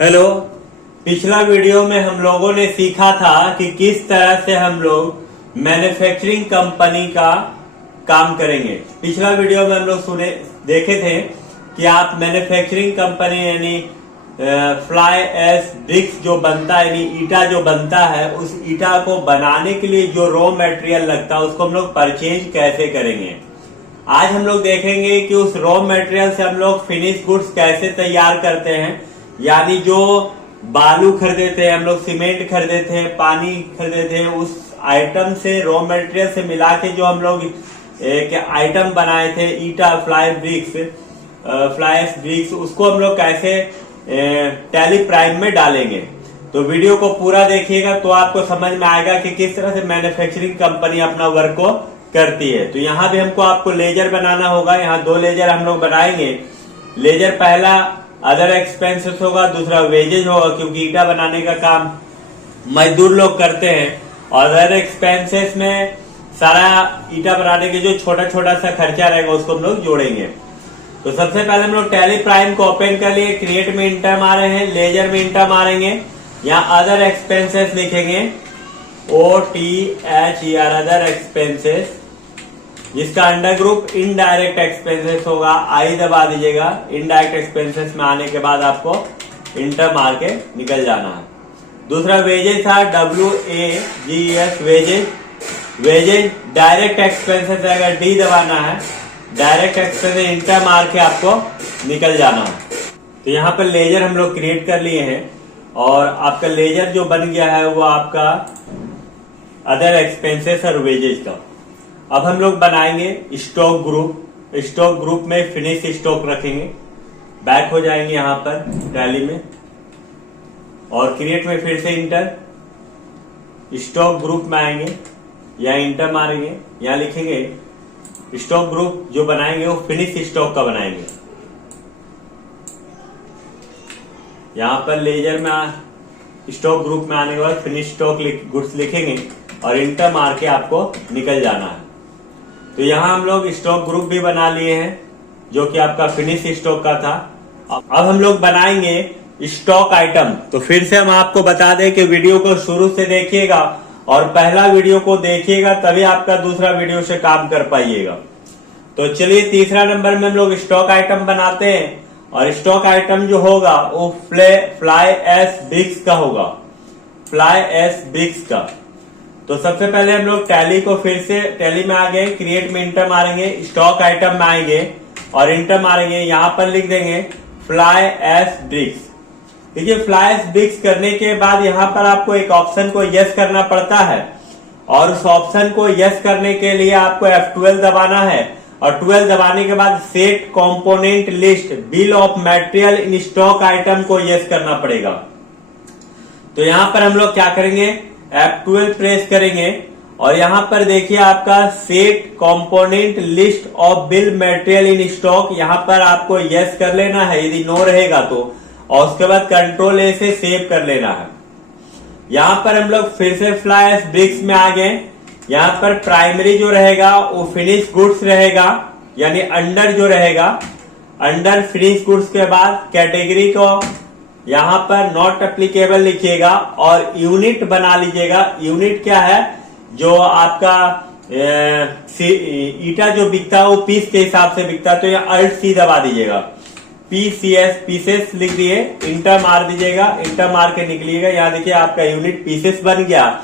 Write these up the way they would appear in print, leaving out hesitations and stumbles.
Hello. पिछला video में हम लोगों ने सीखा था कि किस तरह से हम लोग मैन्युफैक्चरिंग कंपनी का काम करेंगे। पिछला वीडियो में हम लोग देखे थे कि आप मैन्युफैक्चरिंग कंपनी यानी फ्लाई एश ब्रिक्स जो बनता है यानी ईटा जो बनता है, उस ईटा को बनाने के लिए जो रॉ मटेरियल लगता है उसको हम लोग परचेज कैसे करेंगे। आज हम लोग देखेंगे कि उस रॉ मटेरियल से हम लोग फिनिश गुड्स कैसे तैयार करते हैं, यानी जो बालू खरीदे थे हम लोग, सीमेंट खरीदे थे, पानी खरीदे थे, उस आइटम से रॉ मटेरियल से मिला के जो हम लोग एक आइटम बनाए थे ईटा फ्लाई ब्रिक्स, उसको हम लोग कैसे टैली प्राइम में डालेंगे। तो वीडियो को पूरा देखिएगा तो आपको समझ में आएगा कि किस तरह से मैन्युफैक्चरिंग कंपनी अपना वर्क को करती है। तो यहाँ भी हमको आपको लेजर बनाना होगा। यहाँ 2 लेजर हम लोग बनाएंगे। लेजर पहला अदर एक्सपेंसेस होगा, दूसरा वेजेज होगा, क्योंकि ईटा बनाने का काम मजदूर लोग करते हैं। और अदर एक्सपेंसेस में सारा ईटा बनाने के जो छोटा छोटा सा खर्चा रहेगा उसको हम लोग जोड़ेंगे। तो सबसे पहले हम लोग टैली प्राइम को ओपन कर लिए। क्रिएट में इंटर मारे हैं, लेजर में इंटर मारेंगे, यहाँ अदर एक्सपेंसेस लिखेंगे OTHER अदर एक्सपेंसेस, जिसका अंडर ग्रुप इनडायरेक्ट एक्सपेंसेस होगा। आई दबा दीजिएगा। इनडायरेक्ट एक्सपेंसेस में आने के बाद आपको इंटर मार के निकल जाना है। दूसरा वेजेस था WAGES वेजेज डायरेक्ट एक्सपेंसेस रहेगा, डी दबाना है। डायरेक्ट एक्सपेंसेस इंटर मार के आपको निकल जाना है। तो यहाँ पर लेजर हम लोग क्रिएट कर लिए हैं और आपका लेजर जो बन गया है वो आपका अदर एक्सपेंसेस और वेजेज का। अब हम लोग बनाएंगे स्टॉक ग्रुप। स्टॉक ग्रुप में फिनिश स्टॉक रखेंगे। बैक हो जाएंगे यहाँ पर टैली में और क्रिएट में फिर से इंटर, स्टॉक ग्रुप में आएंगे, यहाँ इंटर मारेंगे, यहाँ लिखेंगे स्टॉक ग्रुप जो बनाएंगे वो फिनिश स्टॉक का बनाएंगे। यहाँ पर लेजर में स्टॉक ग्रुप में आने के बाद फिनिश स्टॉक गुड्स लिखेंगे और इंटर मार के आपको निकल जाना है। तो यहाँ हम लोग स्टॉक ग्रुप भी बना लिए हैं जो कि आपका फिनिश स्टॉक का था। अब हम लोग बनाएंगे स्टॉक आइटम। तो फिर से हम आपको बता दें कि वीडियो को शुरू से देखिएगा और पहला वीडियो को देखिएगा, तभी आपका दूसरा वीडियो से काम कर पाइएगा। तो चलिए तीसरा नंबर में हम लोग स्टॉक आइटम बनाते हैं और स्टॉक आइटम जो होगा वो फ्लाई एश ब्रिक्स का होगा। फ्लाई एश ब्रिक्स का। तो सबसे पहले हम लोग टैली को फिर से टैली में आ गए, क्रिएट में इंटर मारेंगे, स्टॉक आइटम में आएंगे और इंटर मारेंगे। यहाँ पर लिख देंगे फ्लाई एश ब्रिक्स। देखिए फ्लाई एश ब्रिक्स करने के बाद यहाँ पर आपको एक ऑप्शन को यस करना पड़ता है और उस ऑप्शन को यस करने के लिए आपको F12 दबाना है और 12 दबाने के बाद set component list bill of material in stock item को यस करना पड़ेगा। तो यहाँ पर हम लोग क्या करेंगे, F12 प्रेस करेंगे और यहाँ पर देखिए आपका set component list of bill material in stock, यहाँ पर आपको यस कर लेना है यदि नो रहेगा तो, और उसके बाद कंट्रोल A से सेव कर लेना है। यहाँ पर हम लोग फिर से फ्लाई एश ब्रिक्स में आ गए। यहाँ पर प्राइमरी जो रहेगा वो फिनिश गुड्स रहेगा, यानी अंडर जो रहेगा, अंडर फिनिश गुड्स के बाद कैटेगरी को यहाँ पर नॉट एप्लीकेबल लिखिएगा और यूनिट बना लीजिएगा। यूनिट क्या है, जो आपका ईटा जो बिकता है वो पीस के हिसाब से बिकता है। तो यहाँ अल्ट सी दबा दीजिएगा, पीसेस लिख दिए, इंटर मार दीजिएगा, इंटर मार के निकलिएगा। यहाँ देखिए आपका यूनिट पीसेस बन गया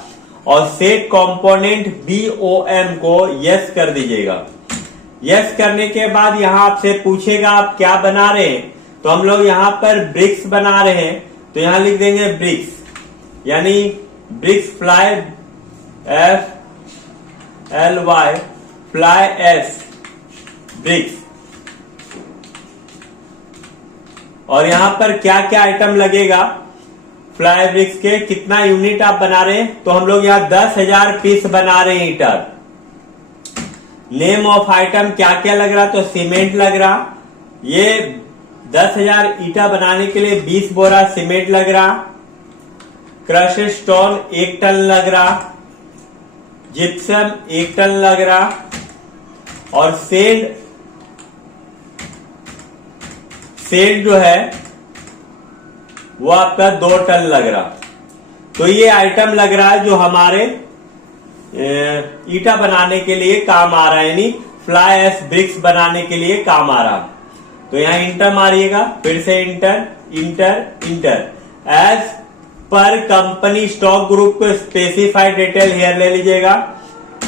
और सेट कंपोनेंट BOM को यस कर दीजिएगा। यस करने के बाद यहाँ आपसे पूछेगा आप क्या बना रहे हैं, तो हम लोग यहाँ पर ब्रिक्स बना रहे हैं। तो यहाँ लिख देंगे ब्रिक्स, यानी bricks fly FLY fly ash bricks. और यहाँ पर क्या क्या आइटम लगेगा फ्लाई ब्रिक्स के, कितना यूनिट आप बना रहे हैं, तो हम लोग यहाँ 10,000 पीस बना रहे हैं ईटा। नेम ऑफ आइटम क्या क्या लग रहा, तो सीमेंट लग रहा। ये 10,000 ईटा बनाने के लिए 20 बोरा सीमेंट लग रहा। क्रश स्टोन 1 टन लग रहा। जिप्सम 1 टन लग रहा और सेड जो है वो आपका 2 टन लग रहा। तो ये आइटम लग रहा है जो हमारे ईटा बनाने के लिए काम आ रहा है, यानी फ्लाई एश ब्रिक्स बनाने के लिए काम आ रहा। तो यहाँ इंटर मारिएगा, फिर से enter enter enter. As per company stock group को स्पेसिफाइड डिटेल हेयर ले लीजिएगा।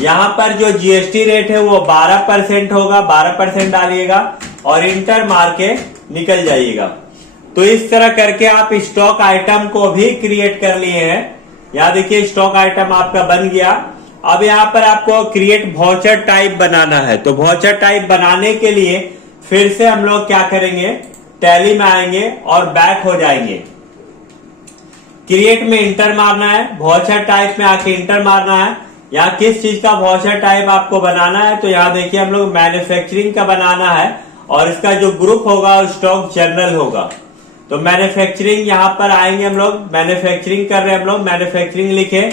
यहाँ पर जो जीएसटी रेट है वो 12% होगा, 12% डालिएगा और इंटर मार के निकल जाइएगा। तो इस तरह करके आप स्टॉक आइटम को भी क्रिएट कर लिए हैं। यहाँ देखिए स्टॉक आइटम आपका बन गया। अब यहाँ पर आपको क्रिएट वाउचर टाइप बनाना है। तो वाउचर टाइप बनाने के लिए फिर से हम लोग क्या करेंगे, टैली में आएंगे और बैक हो जाएंगे। क्रिएट में इंटर मारना है, वाउचर टाइप में आके इंटर मारना है। यहाँ किस चीज का वाउचर टाइप आपको बनाना है, तो यहाँ देखिए हम लोग मैन्युफैक्चरिंग का बनाना है और इसका जो ग्रुप होगा स्टॉक जनरल होगा। तो मैन्युफैक्चरिंग यहाँ पर आएंगे हम लोग, मैन्युफैक्चरिंग कर रहे हैं हम लोग, मैन्युफैक्चरिंग लिखे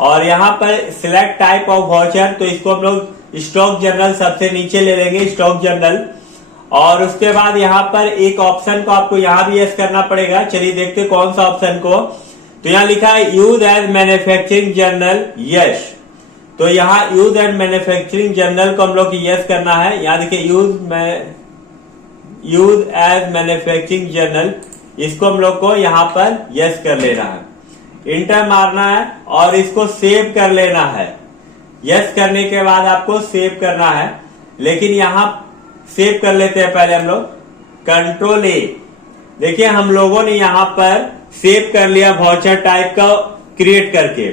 और यहाँ पर सिलेक्ट टाइप ऑफ वाउचर, तो इसको हम लोग स्टॉक जनरल सबसे नीचे ले लेंगे, स्टॉक जनरल। और उसके बाद यहाँ पर एक ऑप्शन को आपको यहाँ भी यस करना पड़ेगा। चलिए देखते कौन सा ऑप्शन को। तो यहाँ लिखा है use as manufacturing general, yes. तो यहाँ यूज एंड मैन्युफैक्चरिंग जनरल को हम लोग यस करना है। यहाँ देखिए यूज एज मैन्युफैक्चरिंग जनरल, इसको हम लोग को यहाँ पर यस कर लेना है, इंटर मारना है और इसको सेव कर लेना है। यस करने के बाद आपको सेव करना है, लेकिन यहाँ सेव कर लेते हैं पहले हम लोग, कंट्रोल ए। देखिए हम लोगों ने यहाँ पर सेव कर लिया वाउचर टाइप का क्रिएट करके।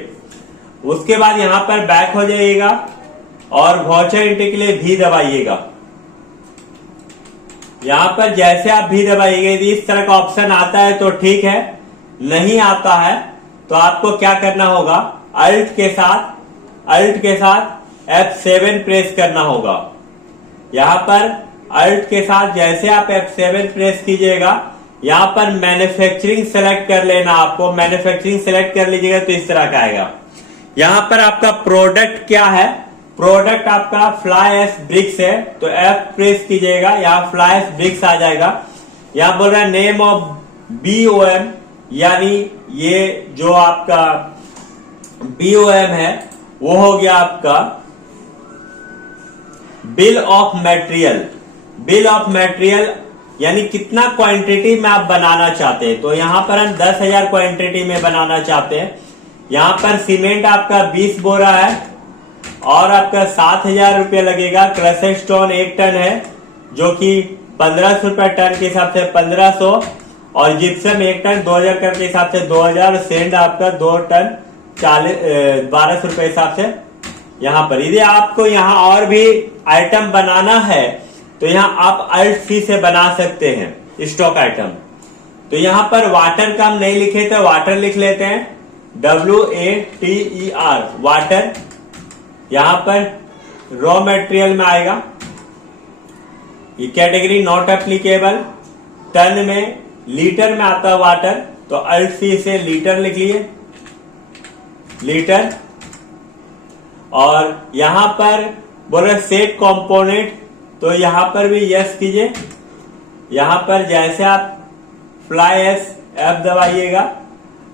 उसके बाद यहाँ पर बैक हो जाइएगा और वाउचर एंट्री के लिए भी दबाइएगा। यहाँ पर जैसे आप भी दबाइएगा, यदि इस तरह का ऑप्शन आता है तो ठीक है, नहीं आता है तो आपको क्या करना होगा, अल्ट के साथ F7 प्रेस करना होगा। यहाँ पर अल्ट के साथ जैसे आप F7 प्रेस कीजिएगा, यहाँ पर मैन्युफैक्चरिंग सेलेक्ट कर लेना आपको। मैन्युफैक्चरिंग सेलेक्ट कर लीजिएगा तो इस तरह का आएगा। यहाँ पर आपका प्रोडक्ट क्या है, प्रोडक्ट आपका फ्लाई एश ब्रिक्स है, तो F प्रेस कीजिएगा, यहाँ फ्लाई एश ब्रिक्स आ जाएगा। यहाँ बोल रहा है नेम ऑफ BOM, यानी ये जो आपका BOM है वो हो गया आपका bill of material. Bill of material यानी कितना क्वांटिटी में आप बनाना चाहते हैं। तो यहाँ पर हम 10,000 क्वांटिटी में बनाना चाहते हैं। यहाँ पर सीमेंट आपका 20 बोरा है और आपका 7,000 रुपया लगेगा। क्रशर स्टोन 1 टन है जो कि 1500 रुपया टन के हिसाब से 1500, और जिप्सम 1 टन 2,000 के हिसाब से 2,000, सेंड आपका 2 टन 1200 रुपये हिसाब से। यहाँ पर यदि आपको यहाँ और भी आइटम बनाना है तो यहाँ आप Alt C से बना सकते हैं स्टॉक आइटम। तो यहाँ पर वाटर का हम नहीं लिखे थे, वाटर लिख लेते हैं, WATER वाटर। यहाँ पर रॉ मटेरियल में आएगा, ये कैटेगरी नॉट एप्लीकेबल। टन में लीटर में आता है वाटर, तो Alt C से लीटर लिख लिए, लीटर। और यहाँ पर बोल रहे सेट कंपोनेंट, तो यहाँ पर भी यस कीजिए। यहाँ पर जैसे आप फ्लाई एश F दबाइएगा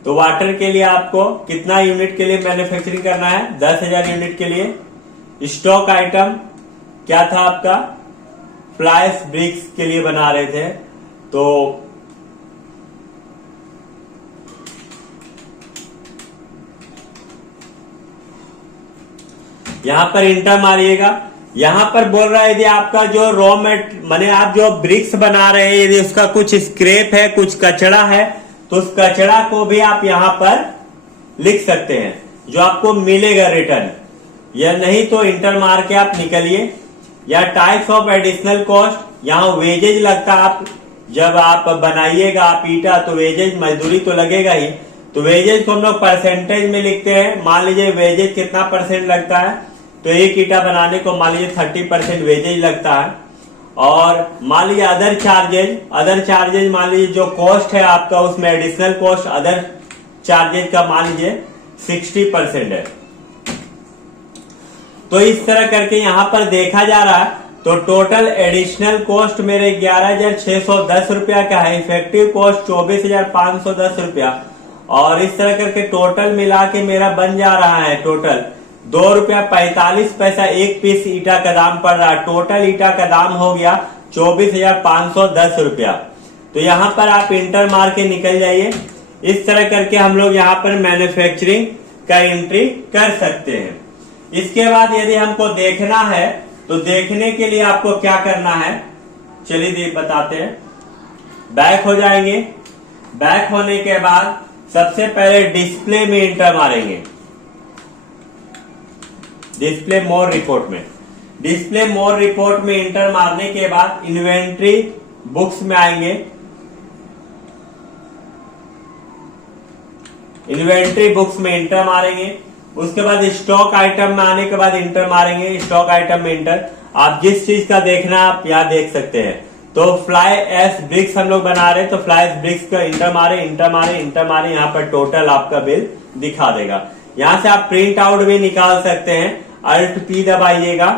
तो वाटर के लिए आपको कितना यूनिट के लिए मैन्युफैक्चरिंग करना है, 10,000 यूनिट के लिए। स्टॉक आइटम क्या था आपका, फ्लाई एश ब्रिक्स के लिए बना रहे थे, तो यहाँ पर इंटर मारिएगा। यहाँ पर बोल रहा है यदि आपका जो रॉ माने आप जो ब्रिक्स बना रहे हैं, यदि उसका कुछ स्क्रैप है, कुछ कचड़ा है, तो उस कचड़ा को भी आप यहाँ पर लिख सकते हैं जो आपको मिलेगा रिटर्न, या नहीं तो इंटर मार के आप निकलिए। या टाइप्स ऑफ एडिशनल कॉस्ट, यहाँ वेजेज लगता है। आप जब आप बनाइएगा आप ईटा तो वेजेज मजदूरी तो लगेगा ही, तो वेजेज को हम लोग परसेंटेज में लिखते हैं। मान लीजिए वेजेज कितना परसेंट लगता है, तो एक ईटा बनाने को मान लीजिए 30% वेजेज लगता है। और मान लीजिए अदर चार्जेज मान लीजिए जो कॉस्ट है आपका, उसमें एडिशनल कॉस्ट अदर चार्जेज का मान लीजिए 60% है। तो इस तरह करके यहाँ पर देखा जा रहा है। तो तो टोटल एडिशनल कॉस्ट मेरे 11,610 रुपया का है, इफेक्टिव कॉस्ट 24,510 रुपया, और इस तरह करके टोटल मिला के मेरा बन जा रहा है टोटल ₹2.45 एक पीस ईटा का दाम पड़ रहा है। टोटल ईटा का दाम हो गया 24,510 रुपया। तो यहाँ पर आप इंटर मार के निकल जाइए। इस तरह करके हम लोग यहाँ पर मैन्युफैक्चरिंग का एंट्री कर सकते हैं। इसके बाद यदि हमको देखना है तो देखने के लिए आपको क्या करना है, चलिए बताते हैं। बैक हो जाएंगे। बैक होने के बाद सबसे पहले डिस्प्ले में इंटर मारेंगे, डिस्प्ले मोर रिपोर्ट में। डिस्प्ले मोर रिपोर्ट में इंटर मारने के बाद इन्वेंट्री बुक्स में आएंगे। इन्वेंट्री बुक्स में इंटर मारेंगे। उसके बाद स्टॉक आइटम में आने के बाद इंटर मारेंगे। स्टॉक आइटम में इंटर, आप जिस चीज का देखना आप यहाँ देख सकते हैं। तो फ्लाई एश ब्रिक्स हम लोग बना रहे हैं, तो फ्लाई एश ब्रिक्स का इंटर मारे, इंटर मारे, इंटर मारे। यहाँ पर टोटल आपका बिल दिखा देगा। यहाँ से आप प्रिंट आउट भी निकाल सकते हैं। अल्ट पी दबाइएगा,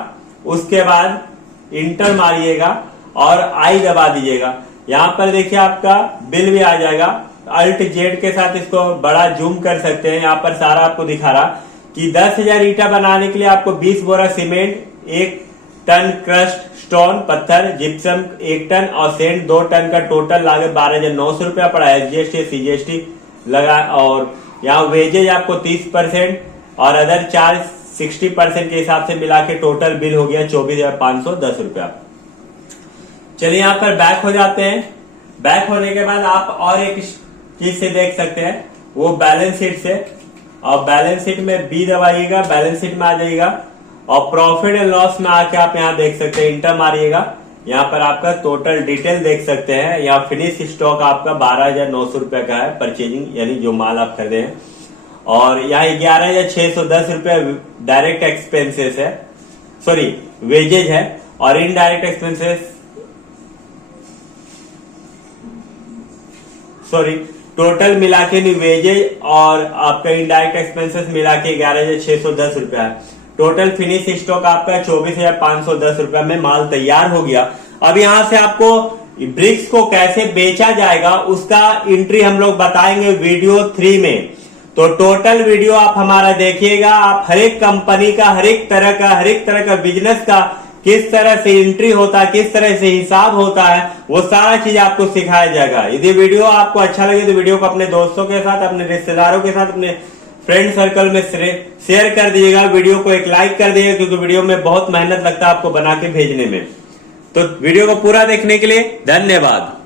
उसके बाद इंटर मारिएगा और आई दबा दीजिएगा। यहाँ पर देखिए आपका बिल भी आ जाएगा। अल्ट जेड के साथ इसको बड़ा जूम कर सकते हैं। यहाँ पर सारा आपको दिखा रहा कि 10,000 ईटा बनाने के लिए आपको 20 बोरा सीमेंट, 1 टन क्रस्ट स्टोन पत्थर, जिप्सम 1 टन और सेंड 2 टन का टोटल लागत 12,900 रुपया पड़ा। SGST CGST लगा, और यहाँ वेजेज आपको 30% और अदर चार्ज 60% के हिसाब से मिला के टोटल बिल हो गया 24,510 रुपया। चलिए यहाँ पर बैक हो जाते हैं। बैक होने के बाद आप और एक चीज से देख सकते हैं, वो बैलेंस शीट से, और बैलेंस शीट में बी दबाइएगा, बैलेंस शीट में आ जाइएगा और प्रॉफिट एंड लॉस में आके आप यहाँ देख सकते हैं, इंटर मारिएगा। यहाँ पर आपका टोटल डिटेल देख सकते हैं। यहाँ फिनिश स्टॉक आपका 12,900 रुपया का है, परचेजिंग यानी जो माल आप खरीदे हैं, और यहाँ 11,610 रुपया डायरेक्ट एक्सपेंसेस है, सॉरी वेजेज है, और इनडायरेक्ट एक्सपेंसेस सॉरी टोटल मिला के वेजेज और आपका इनडायरेक्ट एक्सपेंसेस मिला के 11,610 रुपया है। टोटल फिनिश स्टॉक आपका 24,510 रुपया में माल तैयार हो गया। अब यहाँ से आपको ब्रिक्स को कैसे बेचा जाएगा उसका एंट्री हम लोग बताएंगे वीडियो 3 में। तो टोटल वीडियो आप हमारा देखिएगा। आप हर एक कंपनी का, हर एक तरह का बिजनेस का किस तरह से एंट्री होता है, किस तरह से हिसाब होता है, वो सारा चीज आपको सिखाया जाएगा। यदि वीडियो आपको अच्छा लगे तो वीडियो को अपने दोस्तों के साथ, अपने रिश्तेदारों के साथ, अपने फ्रेंड सर्कल में शेयर कर दीजिएगा। वीडियो को एक लाइक कर दीजिएगा, क्योंकि वीडियो में बहुत मेहनत लगता है आपको बना के भेजने में। तो वीडियो को पूरा देखने के लिए धन्यवाद।